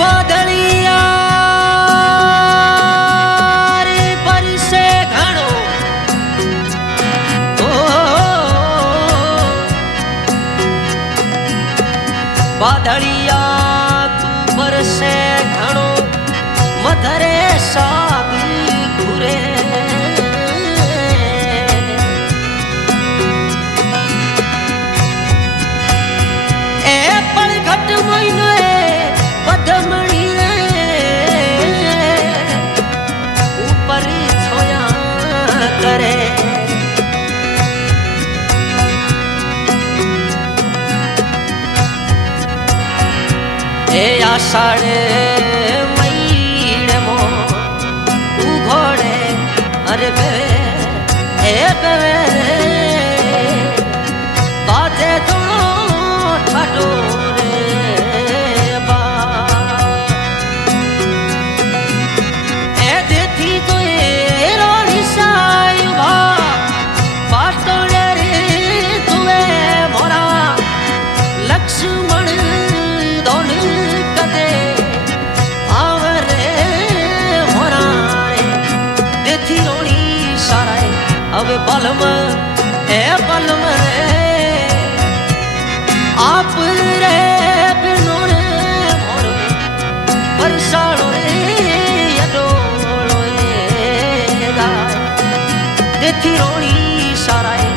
बादलिया रे बरसे घणो बादलिया तू बरसे घणो मधरे साग घुरे ए पल घट महीनो बदमणी ऊपर छोया करे ए आषाढ़े महीने मो उघोड़े अरे बेवे ए बेवे बाजे दोनों ठाडो रे बा ए देती तो ए रोनी साई भा बाटोड़े रे तुए मोरा लक्ष्मण दोन कदे आवरे मोरा रे देती रोनी साराए अब बलम ए बलम रे आप रे बिनो रे मोरे बरसाड़ो रे यडोलो रे गाय देती रोनी साराए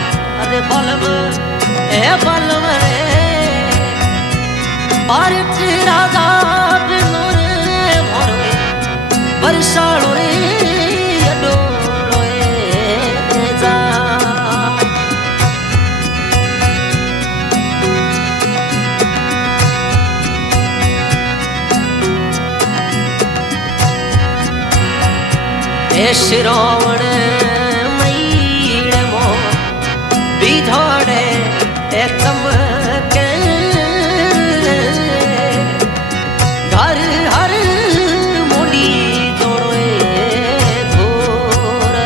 अरे बलम ए बलम रे पारट राजा बिनो रे मोरे बरसाड़ो रे यडोलो रे जा ए श्रावण महीने मो बिधोड़े ए चमके घर हर मोड़ी जोड़े घोर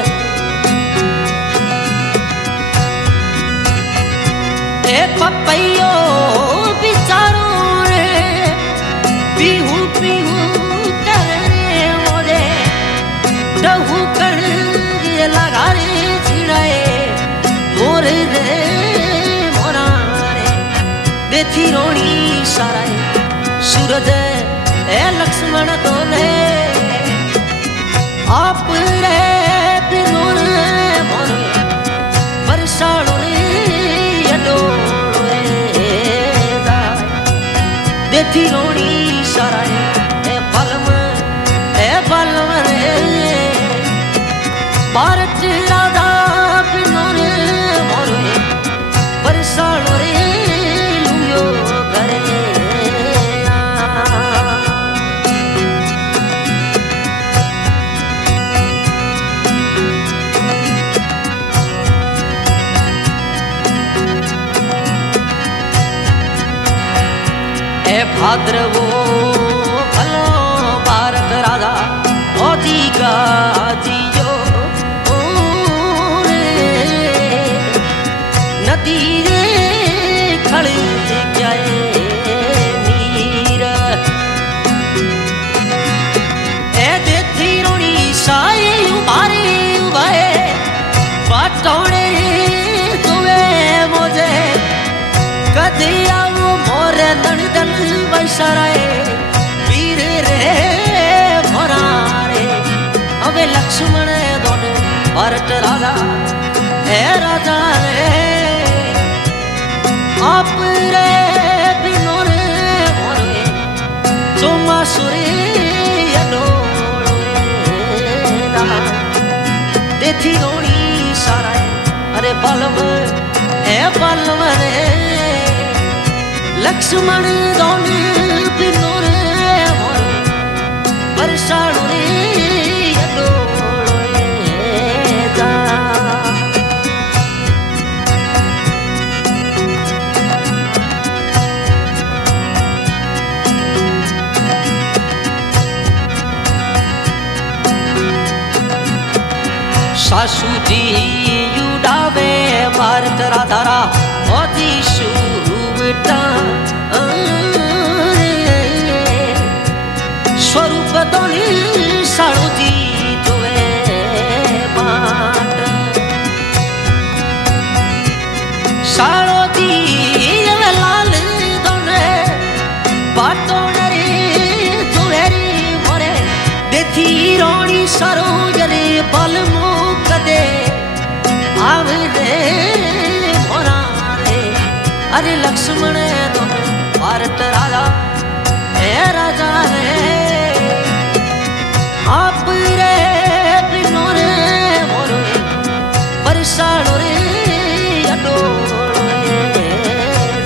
ए पपैयो बिचारो रे पीहू पीहू करे मोरे डहू कण लगा रे छिड़ाए मोर रे मोरा रे देती रोनी साराए सूरज ए लक्ष्मण दोने आप रे बिनो रे मोरे बरसाड़ो रे यडोलो रे दाय देती रोनी साराए ए बलम रे भारत राधा बिनो रे मोरे बरसाड़ो रे लुयो घरे ए भाद्रवो भलो भारत राधा ओदी गाजियो नदी रे खड़ जाए नीर ए देती रोनी साए उबारे उबाए बाटोड़े तुवे मोजे कदे आओ मोरे नंदन बैसराए वीर रे मोरा रे अबे लक्ष्मण दोन भरत राजा ए राजा रे आप रे बिनो रे मोरे चोमा सुरे यडोलो रे दाय देती रोनी साराए अरे बलम ए बलम रे लक्ष्मण दोन बिनो रे मोरे बरसाड़ो रे यडोलो रे दाय सासू जी उड़ावे भारत राधारा मोदी शुभटा बलमो कदे आवे रे मोरा रे अरे लक्ष्मण तो भारत राजा ए राजा रे आप रे बिनो रे मोरो परसाणो रे अडोलो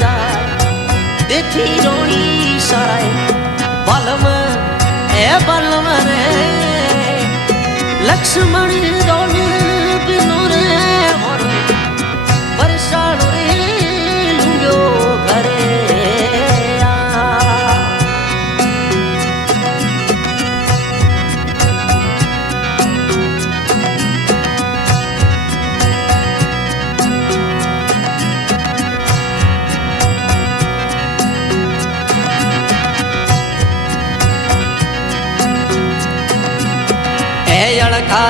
जा देखी रोणी साराय बलम ए बलम रे लक्ष्मण रोण बिनो रे मोरो परसाणो रे लुंग्यो घरे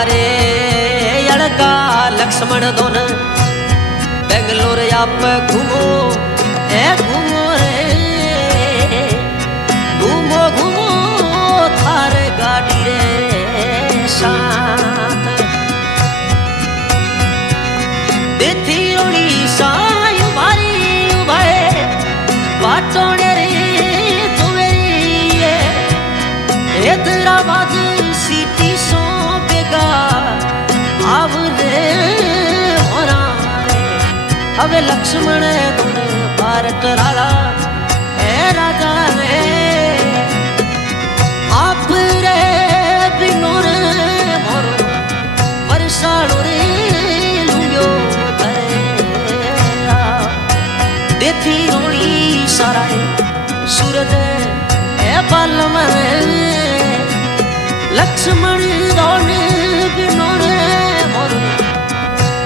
रे अड़का लक्ष्मण दोन बेंगलोर आप घूमो ए घूमो रे घूमो घूमो थार गाड़ी रे साथ देथी ओडिशा उभारी उभाए बाटोने रे तुवेरी हैदराबाद सिटी सो आव रे मोरा रे हवे लक्ष्मण तुम भारत राजा ए राजा रे आप रे बिनो रे मोरो परसाणो रे लुंग्यो घरे देथी रोणी साराय सूरज ए बलम रे लक्ष्मण रोण बिनो रे मोरो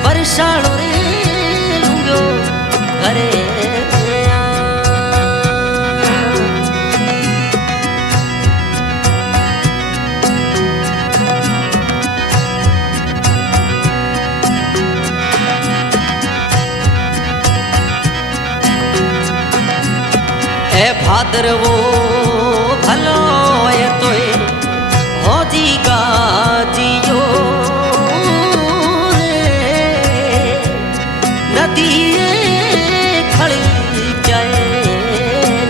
परसाणो रे लुंग्यो घरे ए भादरवो भलो ए तोय होजी गाजियो नदी खड़ी जाए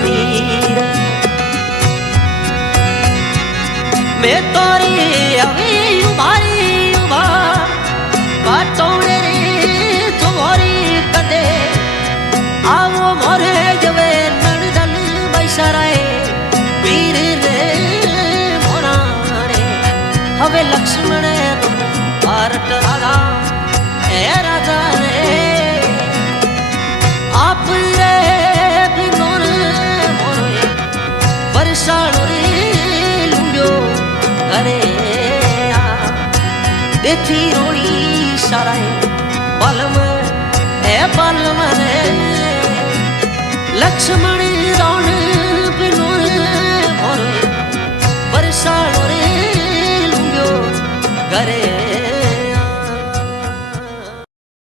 नीर मैं तोरी अभी उभारी उभा बाटोने रे तुम्हारी कदे आओ मोरे जवे नड़दल बैसराए वीर रे मोरा रे हवे लक्ष्मण तुम भारत राजा ए राजा रे आप रे बिनो रे मोरो परसाणो रे लुंग्यो घरे देथी रोणी साराय बलम ए बलम रे लक्ष्मण रोण बिनो रे मोरो परसाणो रे लुंग्यो घरे